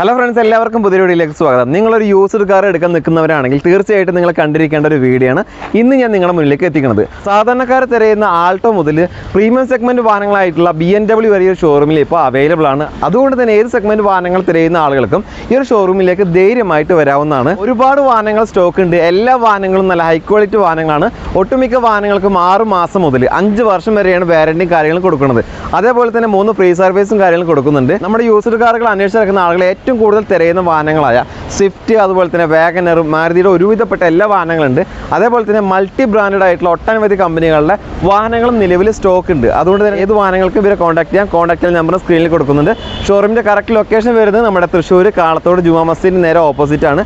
Hello friends, എല്ലാവർക്കും പുതിയ വീഡിയോയിലേക്ക് സ്വാഗതം. നിങ്ങളൊരു യൂസ്ഡ് കാർ എടുക്കാൻ നിൽക്കുന്നവരാണെങ്കിൽ തീർച്ചയായിട്ടും നിങ്ങൾ കണ്ടിരിക്കേണ്ട ഒരു വീഡിയോ ആണ് ഇന്ന് ഞാൻ നിങ്ങളുടെ മുന്നിലേക്ക് എത്തിക്കുന്നത്. സാധാരണക്കാർ തിരയുന്ന ആൾട്ടോ മുതൽ പ്രീമിയം സെഗ്മെൻറ്റ് വാഹനങ്ങളായിട്ടുള്ള BMW വരെ ഒരു ഷോറൂമിൽ ഇപ്പോൾ അവൈലബിൾ ആണ്. അതുകൊണ്ട് തന്നെ ഏത് സെഗ്മെൻറ്റ് വാഹനങ്ങൾ തിരയുന്ന ആളുകൾക്കും ഈ ഒരു ഷോറൂമിലേക്ക് ധൈര്യമായിട്ട് വരാവുന്നതാണ്. ഒരുപാട് വാഹനങ്ങൾ സ്റ്റോക്ക് ഉണ്ട്. എല്ലാ വാഹനങ്ങളും നല്ല ഹൈ ക്വാളിറ്റി വാഹനങ്ങളാണ്. ഒട്ടുമിക്ക വാഹനങ്ങൾക്കും 6 മാസം മുതൽ 5 വർഷം വരെയാണ് വാറണ്ടിയും കാര്യങ്ങളും കൊടുക്കുന്നത്. അതേപോലെ തന്നെ 3 ഫ്രീ സർവീസും കാര്യങ്ങളും കൊടുക്കുന്നുണ്ട്. നമ്മുടെ യൂസ്ഡ് കാറുകൾ അന്വേഷിച്ചിറക്കുന്ന ആളുകളെ ഏറ്റവും കൂടുതൽ തിരയുന്ന വാഹനങ്ങളായ സ്വിഫ്റ്റ്, അതുപോലെ തന്നെ വാഗനർ, മാരുതിയുടെ ഒരുവിധപ്പെട്ട എല്ലാ വാഹനങ്ങളുണ്ട്. അതേപോലെ തന്നെ മൾട്ടി ബ്രാൻഡഡ് ആയിട്ടുള്ള ഒട്ടനവധി കമ്പനികളുടെ വാഹനങ്ങളും നിലവിൽ സ്റ്റോക്ക് ഉണ്ട്. അതുകൊണ്ട് തന്നെ ഏത് വാഹനങ്ങൾക്കും ഇവരെ കോൺടാക്ട് ചെയ്യാം. കോൺടാക്ട് നമ്പർ സ്ക്രീനിൽ കൊടുക്കുന്നുണ്ട്. ഷോറൂമിൻ്റെ കറക്റ്റ് ലൊക്കേഷൻ വരുന്നത് നമ്മുടെ തൃശ്ശൂർ കാളത്തോട് ജുമാ മസ്ജിദിന് നേരെ ഓപ്പോസിറ്റ് ആണ്.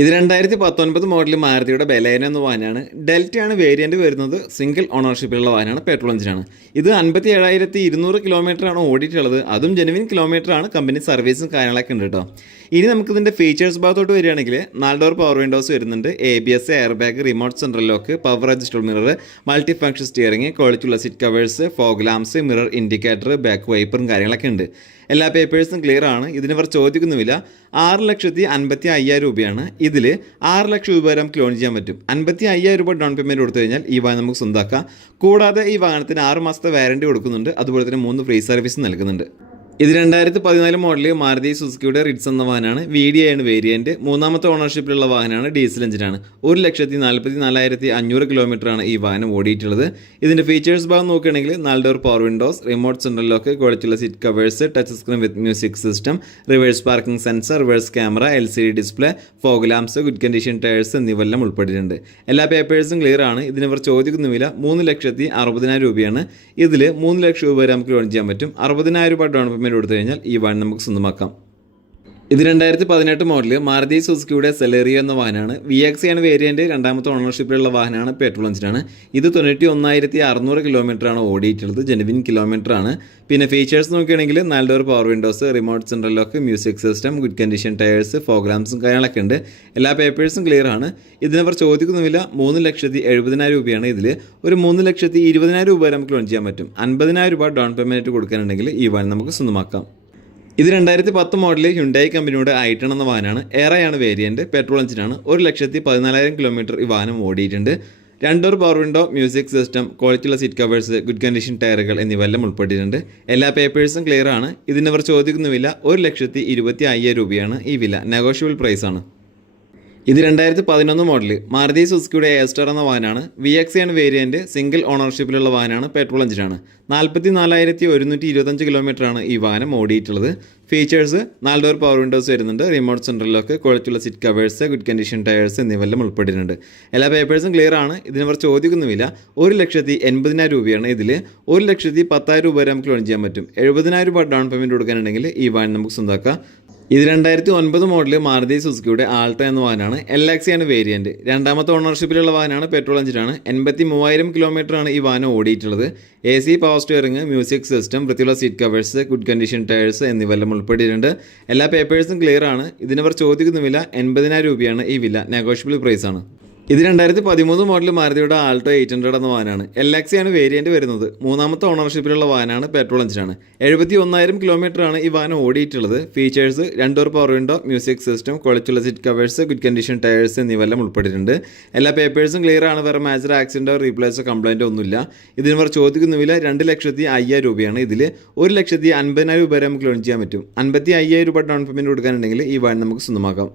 ഇത് 2019 മോഡൽ മാരുതിയുടെ ബലേനോ എന്ന വാഹനമാണ്. ഡെൽറ്റയാണ് വേരിയൻറ്റ് വരുന്നത്. സിംഗിൾ ഓണർഷിപ്പിലുള്ള വാഹനമാണ്. പെട്രോൾ എഞ്ചിനാണ്. ഇത് 57,200 കിലോമീറ്ററാണ് ഓടിയിട്ടുള്ളത്. അതും ജെനുവിൻ കിലോമീറ്ററാണ്. കമ്പനി സർവീസും കാര്യങ്ങളൊക്കെ ഉണ്ട് കേട്ടോ. ഇനി നമുക്കിതിൻ്റെ ഫീച്ചേഴ്സ് ഭാഗത്തോട്ട് വരികയാണെങ്കിൽ 4 ഡോർ പവർ വിൻഡോസ് വരുന്നുണ്ട്. ABS, air bag, remote central lock, power adjustable mirror, multi function steering, ക്വാളിറ്റിയുള്ള seat covers, fog lamps, mirror indicator, back വൈപ്പറും കാര്യങ്ങളൊക്കെ ഉണ്ട്. എല്ലാ പേപ്പേഴ്സും ക്ലിയർ ആണ്. ഇതിനിവർ ചോദിക്കുന്നുമില്ല. 6,55,000 രൂപയാണ്. ഇതിൽ 6 ലക്ഷം രൂപ വരെ നമുക്ക് ലോൺ ചെയ്യാൻ പറ്റും. 55,000 രൂപ ഡൗൺ പേയ്മെൻറ്റ് കൊടുത്തു കഴിഞ്ഞാൽ ഈ വാഹനം നമുക്ക് സ്വന്തമാക്കാം. കൂടാതെ ഈ വാഹനത്തിന് 6 മാസത്തെ വാറണ്ടി കൊടുക്കുന്നുണ്ട്. അതുപോലെ തന്നെ 3 ഫ്രീ സർവീസ് നൽകുന്നുണ്ട്. ഇത് 2014 മോഡൽ മാരുതി സുസുക്കിയുടെ റിഡ്സ് എന്ന വാഹനമാണ്. VDI ആണ് വേരിയൻറ്റ്. 3ാമത്തെ ഓണർഷിപ്പിലുള്ള വാഹനമാണ്. ഡീസൽ എഞ്ചിനാണ്. 1,44,500 കിലോമീറ്ററാണ് ഈ വാഹനം ഓടിയിട്ടുള്ളത്. ഇതിൻ്റെ ഫീച്ചേഴ്സ് ഭാഗം നോക്കുകയാണെങ്കിൽ 4 door power windows, remote central lock, ക്വാളിറ്റിയുള്ള seat covers, touch screen with music system, reverse parking sensor, reverse camera, LCD display, fog lamps, good condition tyres എന്നിവയെല്ലാം ഉൾപ്പെട്ടിട്ടുണ്ട്. എല്ലാ പേപ്പേഴ്സും ക്ലിയർ ആണ്. ഇതിനിവർ ചോദിക്കുന്നുമില്ല. 3,60,000 രൂപയാണ്. ഇതിൽ 3 ലക്ഷം രൂപ വരെ നമുക്ക് ലോൺ ചെയ്യാൻ പറ്റും. 60,000 രൂപ ഡൗൺ പേയ്മെൻറ്റ് കൊടുത്തു കഴിഞ്ഞാൽ ഈ വാഹനം നമുക്ക് സ്വന്തമാക്കാം. ഇത് 2018 മോഡൽ മാരുതി സുസുക്കിയുടെ സെലേറിയോ എന്ന വാഹനമാണ്. VXI ആണ് വേരിയൻറ്റ്. 2ാമത്തെ ഓണർഷിപ്പിലുള്ള വാഹനമാണ്. പെട്രോൾ എഞ്ചിനാണ്. ഇത് 91,600 കിലോമീറ്ററാണ് ഓടിയിട്ടുള്ളത്. ജെനുവിൻ കിലോമീറ്ററാണ്. പിന്നെ ഫീച്ചേഴ്സ് നോക്കുകയാണെങ്കിൽ 4 door power windows, remote central lock, music system, good condition tyres, fog ലാംപ്സും കാര്യങ്ങളൊക്കെ ഉണ്ട്. എല്ലാ പേപ്പേഴ്സും ക്ലിയർ ആണ്. ഇതിനവർ ചോദിക്കുന്നുമില്ല. 3,70,000 രൂപയാണ്. ഇതിൽ ഒരു 3,20,000 രൂപ വരെ നമുക്ക് ലോൺ ചെയ്യാൻ പറ്റും. 50,000 രൂപ ഡൗൺ പേയ്മെൻറ്റ് കൊടുക്കാനുണ്ടെങ്കിൽ ഈ വാഹനം നമുക്ക് സ്വന്തമാക്കാം. ഇത് 2010 മോഡൽ ഹ്യുണ്ടായി കമ്പനിയുടെ i10 എന്ന വാഹനമാണ്. എറയാണ് വേരിയൻറ്റ്. പെട്രോൾ എഞ്ചിനാണ്. 1,14,000 കിലോമീറ്റർ ഈ വാഹനം ഓടിയിട്ടുണ്ട്. 2 door power window, music system, ക്വാളിറ്റിയുള്ള സീറ്റ് കവേഴ്സ്, ഗുഡ് കണ്ടീഷൻ ടയറുകൾ എന്നിവയെല്ലാം ഉൾപ്പെട്ടിട്ടുണ്ട്. എല്ലാ പേപ്പേഴ്സും ക്ലിയർ ആണ്. ഇതിനവർ ചോദിക്കുന്നുമില്ല. 1,25,000 രൂപയാണ് ഈ വില. നെഗോഷ്യബിൾ പ്രൈസ് ആണ്. ഇത് 2011 മോഡൽ മാരുതി സുസുക്കിയുടെ എയർസ്റ്റാർ എന്ന വാഹനമാണ്. VXI ആണ് വേരിയൻറ്റ്. സിംഗിൾ ഓണർഷിപ്പിലുള്ള വാഹനമാണ്. പെട്രോൾ എഞ്ചിനാണ്. 44,125 കിലോമീറ്ററാണ് ഈ വാഹനം ഓടിയിട്ടുള്ളത്. ഫീച്ചേഴ്സ് 4 ഡോർ പവർ വിൻഡോസ് വരുന്നുണ്ട്. റിമോട്ട് സെൻട്രൽ ലോക്ക്, ക്വാളിറ്റിയുള്ള seat covers, good condition tyres എന്നിവയെല്ലാം ഉൾപ്പെട്ടിട്ടുണ്ട്. എല്ലാ പേപ്പേഴ്സും ക്ലിയർ ആണ്. ഇതിനവർ ചോദിക്കുന്നുമില്ല. 1,80,000 രൂപയാണ്. ഇതിൽ 1,10,000 രൂപ വരെ നമുക്ക് ലോൺ ചെയ്യാൻ പറ്റും. 70,000 രൂപ ഡൗൺ പേയ്മെൻറ്റ് കൊടുക്കാനുണ്ടെങ്കിൽ ഈ വാഹനം നമുക്ക് സ്വന്തമാക്കാം. ഇത് 2009 മോഡൽ മാരുതി സുസുക്കിയുടെ ആൾട്ടോ എന്ന വാഹനമാണ്. LXI ആണ് വേരിയൻറ്റ്. 2ാമത്തെ ഓണർഷിപ്പിലുള്ള വാഹനമാണ്. പെട്രോൾ എഞ്ചിനാണ്. 83,000 കിലോമീറ്ററാണ് ഈ വാഹനം ഓടിയിട്ടുള്ളത്. AC, power steering, music system, വൃത്തിയുള്ള seat covers, good condition tyres എന്നിവയെല്ലാം ഉൾപ്പെട്ടിട്ടുണ്ട്. എല്ലാ പേപ്പേഴ്സും ക്ലിയർ ആണ്. ഇതിനവർ ചോദിക്കുന്നുമില്ല. 80,000 രൂപയാണ് ഈ വില. നെഗോഷ്യബിൾ പ്രൈസ് ആണ്. ഇത് 2013 മോഡൽ മാരുതിയുടെ ആൾട്ടോ 800 എന്ന വാഹനമാണ്. LXI ആണ് വേരിയൻറ്റ് വരുന്നത്. 3ാമത്തെ ഓണർഷിപ്പിലുള്ള വാഹനമാണ്. പെട്രോൾ എഞ്ചിനാണ്. 71,000 കിലോമീറ്ററാണ് ഈ വാഹനം ഓടിയിട്ടുള്ളത്. Features 2 door power window, music system, ക്വാളിറ്റിയുള്ള seat covers, good condition tyres എന്നിവയെല്ലാം ഉൾപ്പെട്ടിട്ടുണ്ട്. എല്ലാ പേപ്പേഴ്സും ക്ലിയർ ആണ്. വേറെ മേജർ ആക്സിഡൻറ്റോ റീപ്ലേസോ കംപ്ലൈൻറ്റോ ഒന്നുമില്ല. ഇതിനവർ ചോദിക്കുന്നുമില്ല. 2,05,000 രൂപയാണ്. ഇതിൽ 1,50,000 രൂപ വരെ നമുക്ക് ലോൺ ചെയ്യാൻ പറ്റും. 55,000 രൂപ ഡൗൺ പേയ്മെൻറ്റ് കൊടുക്കാനുണ്ടെങ്കിൽ ഈ വാഹനം നമുക്ക് സ്വന്തമാക്കാം.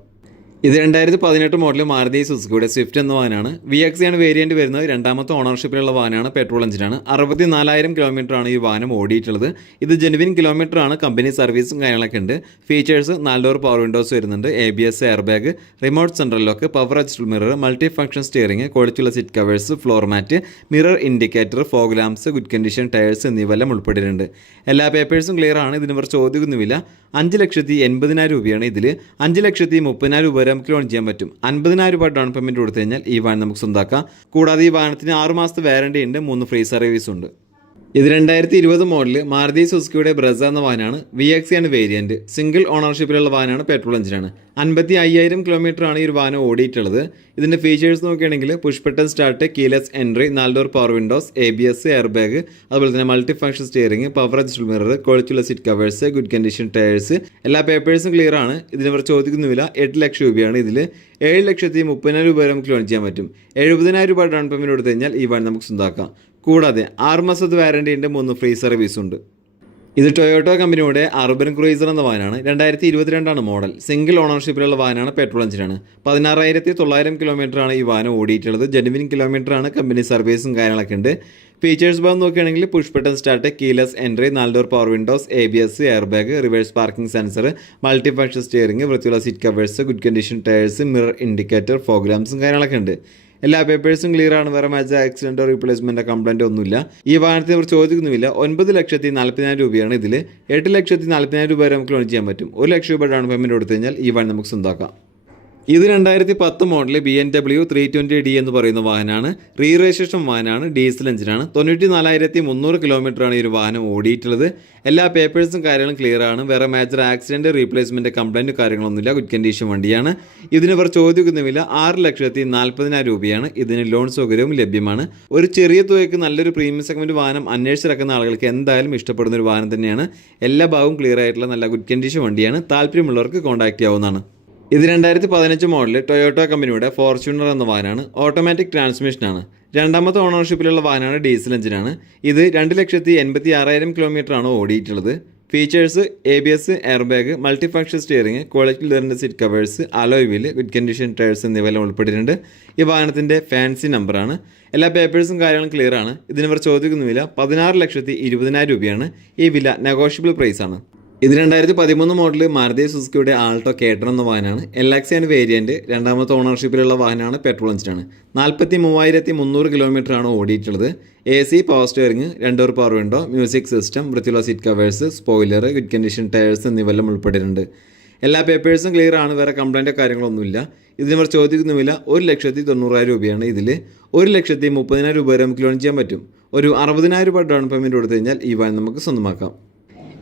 ഇത് 2018 മോഡൽ മാരുതി സുസുക്കിയുടെ സ്വിഫ്റ്റ് എന്ന വാഹനമാണ്. VXI ആണ് വേരിയൻറ്റ് വരുന്നത്. 2ാമത്തെ ഓണർഷിപ്പിലുള്ള വാഹനമാണ്. പെട്രോൾ എഞ്ചിനാണ്. 64,000 കിലോമീറ്ററാണ് ഈ വാഹനം ഓടിയിട്ടുള്ളത്. ഇത് ജെനുവിൻ കിലോമീറ്ററാണ്. കമ്പനി സർവീസും കാര്യങ്ങളൊക്കെ ഉണ്ട്. ഫീച്ചേഴ്സ് 4 ഡോർ പവർ വിൻഡോസ് വരുന്നുണ്ട്. ABS, air bag, remote central lock, power adjustable mirror, multi function steering, ക്വാളിറ്റിയുള്ള seat covers, floor mat, mirror indicator, fog lamps, good condition tyres എന്നിവയെല്ലാം ഉൾപ്പെട്ടിട്ടുണ്ട്. എല്ലാ പേപ്പേഴ്സും ക്ലിയർ ആണ്. ഇതിനിവർ ചോദിക്കുന്നുമില്ല. 5,80,000 രൂപയാണ്. ഇതിൽ 5,30,000 രൂപ വരെ നമുക്ക് ലോൺ ചെയ്യാൻ പറ്റും. 50,000 രൂപ ഡൗൺ പേയ്മെൻറ്റ് കൊടുത്തു കഴിഞ്ഞാൽ ഈ വാഹനം നമുക്ക് സ്വന്തമാക്കാം. കൂടാതെ ഈ വാഹനത്തിന് 6 മാസത്തെ വാറണ്ടി ഉണ്ട്. 3 ഫ്രീ സർവീസും ഉണ്ട്. ഇത് 2020 മോഡൽ മാരുതി സുസുക്കിയുടെ ബ്രസ എന്ന വാഹനമാണ്. VX ആണ് വേരിയൻറ്റ്. സിംഗിൾ ഓണർഷിപ്പിലുള്ള വാഹനമാണ്. പെട്രോൾ എഞ്ചിനാണ്. 55,000 കിലോമീറ്ററാണ് ഈ ഒരു വാഹനം ഓടിയിട്ടുള്ളത്. ഇതിൻ്റെ ഫീച്ചേഴ്സ് നോക്കുകയാണെങ്കിൽ push button start, keyless entry, 4 door power windows, ABS, air bag, അതുപോലെ തന്നെ multi function steering, power adjustable mirror, ക്വാളിറ്റിയുള്ള seat covers, good condition tyres, എല്ലാ പേപ്പേഴ്സും ക്ലിയർ ആണ്. ഇതിനവർ ചോദിക്കുന്ന വില 8 ലക്ഷം രൂപയാണ്. ഇതിൽ 7,30,000 രൂപ വരെ നമുക്ക് ലോൺ ചെയ്യാൻ പറ്റും. 70,000 രൂപ ഡൗൺ പേയ്മെൻറ്റ് കൊടുത്തു കഴിഞ്ഞാൽ ഈ വാഹനം നമുക്ക് സ്വന്തമാക്കാം. കൂടാതെ 6 മാസത്തെ വാറണ്ടി ഉണ്ട്, 3 ഫ്രീ സർവീസ് ഉണ്ട്. ഇത് ടൊയോട്ടോ കമ്പനിയുടെ അർബൻ ക്രൂയിസർ എന്ന വാഹനമാണ്. 2022 മോഡൽ. സിംഗിൾ ഓണർഷിപ്പിലുള്ള വാഹനമാണ്. പെട്രോൾ എഞ്ചിനാണ്. 16,900 കിലോമീറ്ററാണ് ഈ വാഹനം ഓടിയിട്ടുള്ളത്. ജെനുവിൻ കിലോമീറ്ററാണ്. കമ്പനി സർവീസും കാര്യങ്ങളൊക്കെ ഉണ്ട്. ഫീച്ചേഴ്സ് ഭാഗം നോക്കുകയാണെങ്കിൽ push button start, keyless entry, 4 door power windows, ABS, air bag, reverse parking sensor, multi function steering, വൃത്തിയുള്ള seat covers, good condition tyres, mirror indicator, fog ലാംപ്സും കാര്യങ്ങളൊക്കെ ഉണ്ട്. എല്ലാ പേപ്പേഴ്സും ക്ലിയർ ആണ്. വേറെ മേജർ ആക്സിഡൻറ്റോ റീപ്ലേസ്മെൻറ്റോ കംപ്ലൈൻറ്റോ ഒന്നുമില്ല. ഈ വാഹനത്തിന് അവർ ചോദിക്കുന്നുമില്ല. 9,40,000 രൂപയാണ്. ഇതിൽ 8,40,000 രൂപ വരെ നമുക്ക് ലോൺ ചെയ്യാൻ പറ്റും. 1 ലക്ഷം രൂപ ഡൗൺ പേയ്മെൻറ്റ് കൊടുത്തു കഴിഞ്ഞാൽ ഈ വാഹനം നമുക്ക് സ്വന്തമാക്കാം. ഇത് 2010 മോഡൽ BMW 320D എന്ന് പറയുന്ന വാഹനമാണ്. റീ രജിസ്ട്രേഷൻ വാഹനമാണ്. ഡീസൽ എഞ്ചിനാണ്. 94,300 കിലോമീറ്ററാണ് ഈ ഒരു വാഹനം ഓടിയിട്ടുള്ളത്. എല്ലാ പേപ്പേഴ്സും കാര്യങ്ങളും ക്ലിയർ ആണ്. വേറെ മേജർ ആക്സിഡൻറ്റ് റീപ്ലേസ്മെൻറ്റ് കംപ്ലൈൻറ്റ് കാര്യങ്ങളൊന്നുമില്ല. ഗുഡ് കണ്ടീഷൻ വണ്ടിയാണ്. ഇതിന് ഇവർ ചോദിക്കുന്ന വില 6,40,000 രൂപയാണ്. ഇതിന് ലോൺ സൗകര്യവും ലഭ്യമാണ്. ഒരു ചെറിയ തുകയ്ക്ക് നല്ലൊരു പ്രീമിയം സെഗ്മെൻറ്റ് വാഹനം അന്വേഷിച്ചിറക്കുന്ന ആളുകൾക്ക് എന്തായാലും ഇഷ്ടപ്പെടുന്ന ഒരു വാഹനം തന്നെയാണ്. എല്ലാ ഭാഗവും ക്ലിയർ ആയിട്ടുള്ള നല്ല ഗുഡ് കണ്ടീഷൻ വണ്ടിയാണ്. താല്പര്യമുള്ളവർക്ക് കോൺടാക്ട് ചെയ്യാവുന്നതാണ്. ഇത് 2015 മോഡൽ ടൊയോട്ടോ കമ്പനിയുടെ ഫോർച്യൂണർ എന്ന വാഹനമാണ്. ഓട്ടോമാറ്റിക് ട്രാൻസ്മിഷനാണ്. 2ാമത്തെ ഓണർഷിപ്പിലുള്ള വാഹനമാണ്. ഡീസൽ എഞ്ചിനാണ്. ഇത് 2,86,000 കിലോമീറ്ററാണ് ഓടിയിട്ടുള്ളത്. Features ABS, air bag, multi function steering, quality ലെതറിൻ്റെ seat covers, alloy wheel, good condition tyres എന്നിവയെല്ലാം ഉൾപ്പെട്ടിട്ടുണ്ട്. ഈ വാഹനത്തിൻ്റെ ഫാൻസി നമ്പറാണ്. എല്ലാ പേപ്പേഴ്സും കാര്യങ്ങളും ക്ലിയർ ആണ്. ഇതിനിവർ ചോദിക്കുന്ന വില 16,20,000 രൂപയാണ്. ഈ വില നെഗോഷ്യബിൾ പ്രൈസ് ആണ്. ഇത് 2013 മോഡൽ മാരുതി സുസുക്കിയുടെ ആൾട്ടോ കേട്ടൺ എന്ന വാഹനമാണ്. LX ആണ് വേരിയൻറ്റ്. 2ാമത്തെ ഓണർഷിപ്പിലുള്ള വാഹനമാണ്. പെട്രോൾ എഞ്ചിനാണ്. 43,300 കിലോമീറ്ററാണ് ഓടിയിട്ടുള്ളത്. AC, power steering, 2 door power window, music system, വൃത്തിയുള്ള seat covers, spoiler, good condition tyres എന്നിവയെല്ലാം ഉൾപ്പെട്ടിട്ടുണ്ട്. എല്ലാ പേപ്പേഴ്സും ക്ലിയർ ആണ്. വേറെ കംപ്ലൈൻറ്റോ കാര്യങ്ങളൊന്നുമില്ല. ഇതിനിവർ ചോദിക്കുന്ന വില 1,90,000 രൂപയാണ്. ഇതിൽ 1,30,000 രൂപ വരെ നമുക്ക് ലോൺ ചെയ്യാൻ പറ്റും. ഒരു 60,000 രൂപ ഡൗൺ പേയ്മെൻറ്റ് കൊടുത്തു കഴിഞ്ഞാൽ ഈ വാഹനം നമുക്ക് സ്വന്തമാക്കാം.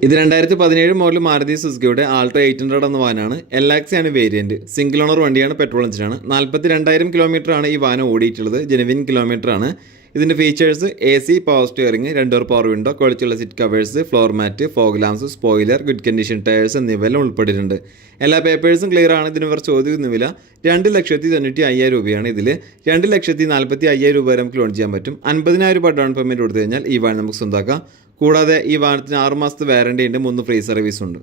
ഇത് 2017 മോഡൽ മാരുതി സുസുക്കിയുടെ ആൾട്ടോ 800 എന്ന വാഹനമാണ്. LX ആണ് വേരിയൻറ്റ്. സിംഗിൾ ഓണർ വണ്ടിയാണ്. പെട്രോൾ എഞ്ചിനാണ്. 42,000 കിലോമീറ്ററാണ് ഈ വാഹനം ഓടിയിട്ടുള്ളത്. ജെനുവിൻ കിലോമീറ്ററാണ്. ഇതിൻ്റെ features AC, power steering, 2 door power window, ക്വാളിറ്റിയുള്ള seat covers, floor mat, fog lamps, spoiler, good condition tyres എന്നിവയെല്ലാം ഉൾപ്പെട്ടിട്ടുണ്ട്. എല്ലാ പേപ്പേഴ്സും ക്ലിയർ ആണ്. ഇതിനിവർ ചോദിക്കുന്ന വില 2,95,000 രൂപയാണ്. ഇതിൽ 2,40,000 രൂപ വരെ നമുക്ക് ലോൺ ചെയ്യാൻ പറ്റും. 50,000 രൂപ ഡൗൺ പേയ്മെൻറ്റ് കൊടുത്തു കഴിഞ്ഞാൽ ഈ വാഹനം നമുക്ക് സ്വന്തമാക്കാം. കൂടാതെ ഈ വാഹനത്തിന് 6 മാസത്തെ വാറണ്ടി ഉണ്ട്, 3 ഫ്രീ സർവീസ് ഉണ്ട്.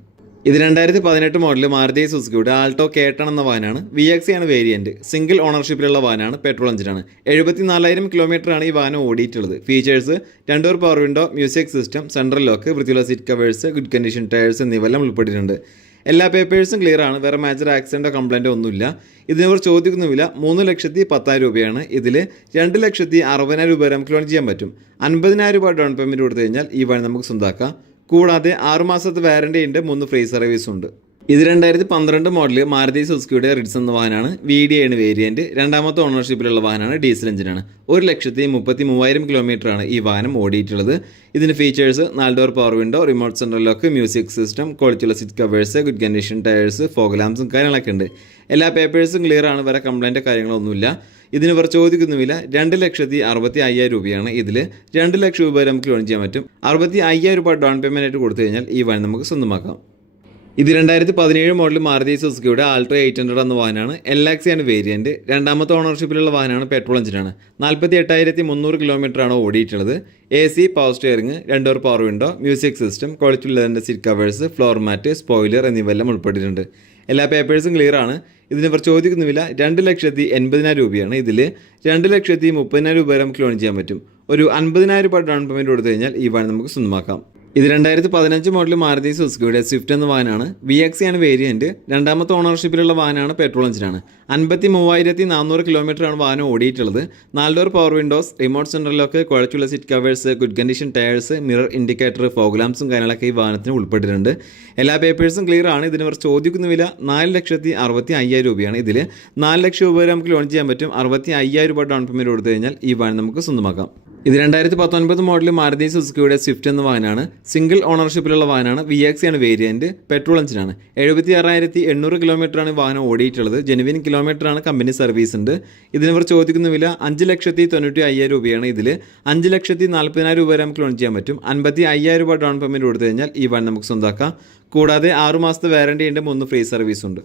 ഇത് 2018 മോഡൽ മാരുതി സുസുക്കിയുടെ ആൾട്ടോ കേട്ടൺ എന്ന വാഹനമാണ്. VX ആണ് വേരിയൻറ്റ്. സിംഗിൾ ഓണർഷിപ്പിലുള്ള വാഹനമാണ്. പെട്രോൾ എഞ്ചിനാണ്. 74,000 കിലോമീറ്ററാണ് ഈ വാഹനം ഓടിയിട്ടുള്ളത്. Features 2 door power window, music system, central lock, വൃത്തിയുള്ള seat covers, good condition tyres എന്നിവയെല്ലാം ഉൾപ്പെട്ടിട്ടുണ്ട്. എല്ലാ പേപ്പേഴ്സും ക്ലിയർ ആണ്. വേറെ മേജർ ആക്സിഡൻറ്റോ കംപ്ലൈൻറ്റോ ഒന്നുമില്ല. ഇതിനിവർ ചോദിക്കുന്ന വില 3,10,000 രൂപയാണ്. ഇതിൽ 2,60,000 രൂപ വരെ നമുക്ക് ലോൺ ചെയ്യാൻ പറ്റും. 50,000 രൂപ ഡൗൺ പേയ്മെൻറ്റ് കൊടുത്തു കഴിഞ്ഞാൽ ഈ വാഹനം നമുക്ക് സ്വന്തമാക്കാം. കൂടാതെ 6 മാസത്തെ വാറണ്ടി ഉണ്ട്, 3 ഫ്രീ സർവീസ് ഉണ്ട്. ഇത് 2012 മോഡൽ മാരുതി സുസുക്കിയുടെ റിഡ്സ് എന്ന വാഹനമാണ്. VD ആണ് വേരിയൻറ്റ്. 2ാമത്തെ ഓണർഷിപ്പിലുള്ള വാഹനമാണ്. ഡീസൽ എഞ്ചിനാണ്. 1,33,000 കിലോമീറ്ററാണ് ഈ വാഹനം ഓടിയിട്ടുള്ളത്. ഇതിന് features 4 door power window, remote central lock, music system, ക്വാളിറ്റിയുള്ള seat covers, good condition tyres, fog ലാംപ്സും കാര്യങ്ങളൊക്കെ ഉണ്ട്. എല്ലാ പേപ്പേഴ്സും ക്ലിയർ ആണ്. വേറെ കംപ്ലൈൻറ്റോ കാര്യങ്ങളൊന്നുമില്ല. ഇതിനിവർ ചോദിക്കുന്ന വില 2,60,000 രൂപയാണ്. ഇതിൽ 2 ലക്ഷം രൂപ വരെ നമുക്ക് ലോൺ ചെയ്യാൻ പറ്റും. 65,000 രൂപ ഡൗൺ പേയ്മെൻറ്റ് ആയിട്ട് കൊടുത്തു കഴിഞ്ഞാൽ ഈ വാഹനം നമുക്ക് സ്വന്തമാക്കാം. ഇത് 2017 മോഡൽ മാരുതി സുസുക്കിയുടെ ആൾട്ടോ 800 എന്ന വാഹനമാണ്. LX ആണ് വേരിയൻറ്റ്. 2ാമത്തെ ഓണർഷിപ്പിലുള്ള വാഹനമാണ്. പെട്രോൾ എഞ്ചിനാണ്. 48,300 കിലോമീറ്ററാണ് ഓടിയിട്ടുള്ളത്. AC, power steering, 2 door power window, music system, quality ലെതറിൻ്റെ seat covers, floor mat, spoiler എന്നിവയെല്ലാം ഉൾപ്പെട്ടിട്ടുണ്ട്. എല്ലാ പേപ്പേഴ്സും ക്ലിയർ ആണ്. ഇതിനിവർ ചോദിക്കുന്ന വില 2,80,000 രൂപയാണ്. ഇതിൽ 2,30,000 രൂപ വരെ നമുക്ക് ലോൺ ചെയ്യാൻ പറ്റും. ഒരു 50,000 രൂപ ഡൗൺ പേയ്മെൻറ്റ് കൊടുത്തു കഴിഞ്ഞാൽ ഈ വാഹനം നമുക്ക് സ്വന്തമാക്കാം. ഇത് 2015 മോഡൽ മാരുതി സുസുക്കിയുടെ സ്വിഫ്റ്റ് എന്ന വാഹനമാണ്. VX ആണ് വേരിയൻറ്റ്. 2ാമത്തെ ഓണർഷിപ്പിലുള്ള വാഹനമാണ്. പെട്രോൾ എഞ്ചിനാണ്. 53,400 കിലോമീറ്ററാണ് വാഹനം ഓടിയിട്ടുള്ളത്. 4 door power windows, remote central lock, ക്വാളിറ്റിയുള്ള seat covers, good condition tyres, mirror indicator, fog ലാംപ്സും കാര്യങ്ങളൊക്കെ ഈ വാഹനത്തിന് ഉൾപ്പെട്ടിട്ടുണ്ട്. എല്ലാ പേപ്പേഴ്സും ക്ലിയർ ആണ്. ഇതിനിവർ ചോദിക്കുന്ന വില 4,65,000 രൂപയാണ്. ഇതിൽ 4 ലക്ഷം രൂപ വരെ നമുക്ക് ലോൺ ചെയ്യാൻ പറ്റും. 65,000 രൂപ ഡൗൺ പേയ്മെൻറ്റ് കൊടുത്തു കഴിഞ്ഞാൽ ഈ വാഹനം നമുക്ക് സ്വന്തമാക്കാം. ഇത് 2019 മോഡൽ മാരുതി സുസുക്കിയുടെ സ്വിഫ്റ്റ് എന്ന വാഹനമാണ്. സിംഗിൾ ഓണർഷിപ്പിലുള്ള വാഹനമാണ്. VX ആണ് വേരിയൻറ്റ്. പെട്രോൾ എഞ്ചിനാണ്. 76,800 കിലോമീറ്ററാണ് വാഹനം ഓടിയിട്ടുള്ളത്. ജെനുവിൻ കിലോമീറ്ററാണ്. കമ്പനി സർവീസ് ഉണ്ട്. ഇതിനിവർ ചോദിക്കുന്ന വില 5,95,000 രൂപയാണ്. ഇതിൽ 5,40,000 രൂപ വരെ നമുക്ക് ലോൺ ചെയ്യാൻ പറ്റും. 55,000 രൂപ ഡൗൺ പേയ്മെൻറ്റ് കൊടുത്തു കഴിഞ്ഞാൽ ഈ വാഹനം നമുക്ക് സ്വന്തമാക്കാം. കൂടാതെ 6 മാസത്തെ വാറണ്ടി ഉണ്ട്, 3 ഫ്രീ സർവീസ് ഉണ്ട്.